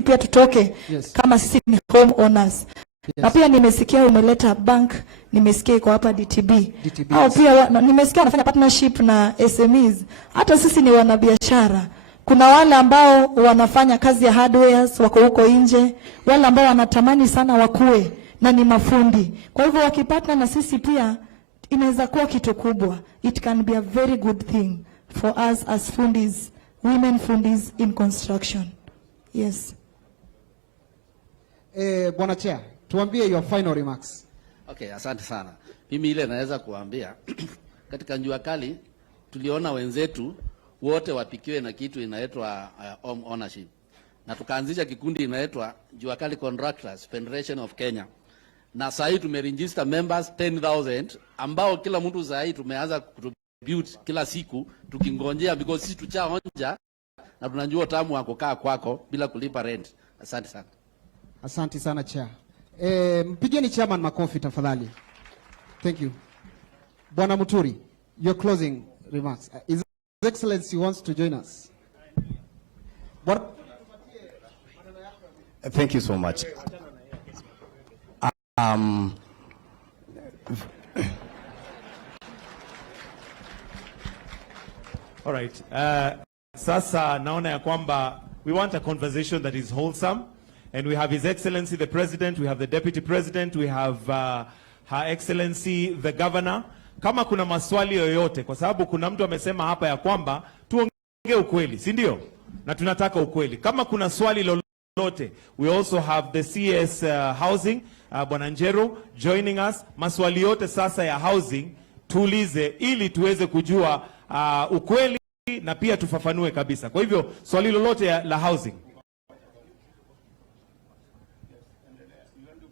pia tutoke kama sisi ni home owners. Na pia nimesikia umeleta bank, nimesikia iko hapa DTB. Au pia nimesikia wanafanya partnership na SMEs. Hata sisi ni wanabiashara. Kuna wale ambao wanafanya kazi ya hardwares wako huko nje, wale ambao wanatamani sana wakue na ni mafundi. Kwa hivyo wakipatana na sisi pia inaweza kuwa kitu kubwa. It can be a very good thing for us as fundis, women fundis in construction. Yes. Bwana Chair, tuambie your final remarks. Okay, asante sana. Mimi ile naweza kuambia katika jua kali tuliona wenzetu wote wapikiwe na kitu inaitwa home ownership. Na tukaanzisha kikundi inaitwa Jua Kali Contractors Federation of Kenya. Na sasa hivi tumeregister members 10,000 ambao kila mtu sasa hivi tumeanza contribute kila siku tukingojea because sisi tuchaonja na tunajua tamu wa kukaa kwako bila kulipa rent. Asante sana. Asante sana Chair. Mpigeni chairman makofi tafadhali. Thank you. Bwana Muturi, your closing remarks. His Excellency wants to join us. Thank you so much. All right. Sasa naona ya kwamba we want a conversation that is wholesome, and we have His Excellency the President, we have the Deputy President, we have Her Excellency the Governor. Kama kuna maswali yoyote, kwa sababu kuna mtu amesema hapa ya kwamba tuongee ukweli, si ndio? Na tunataka ukweli. Kama kuna swali lolote, we also have the CS Housing, Bwana Njero joining us. Maswali yote sasa ya housing tuulize ili tuweze kujua ukweli na pia tufafanue kabisa. Kwa hivyo swali lolote la housing.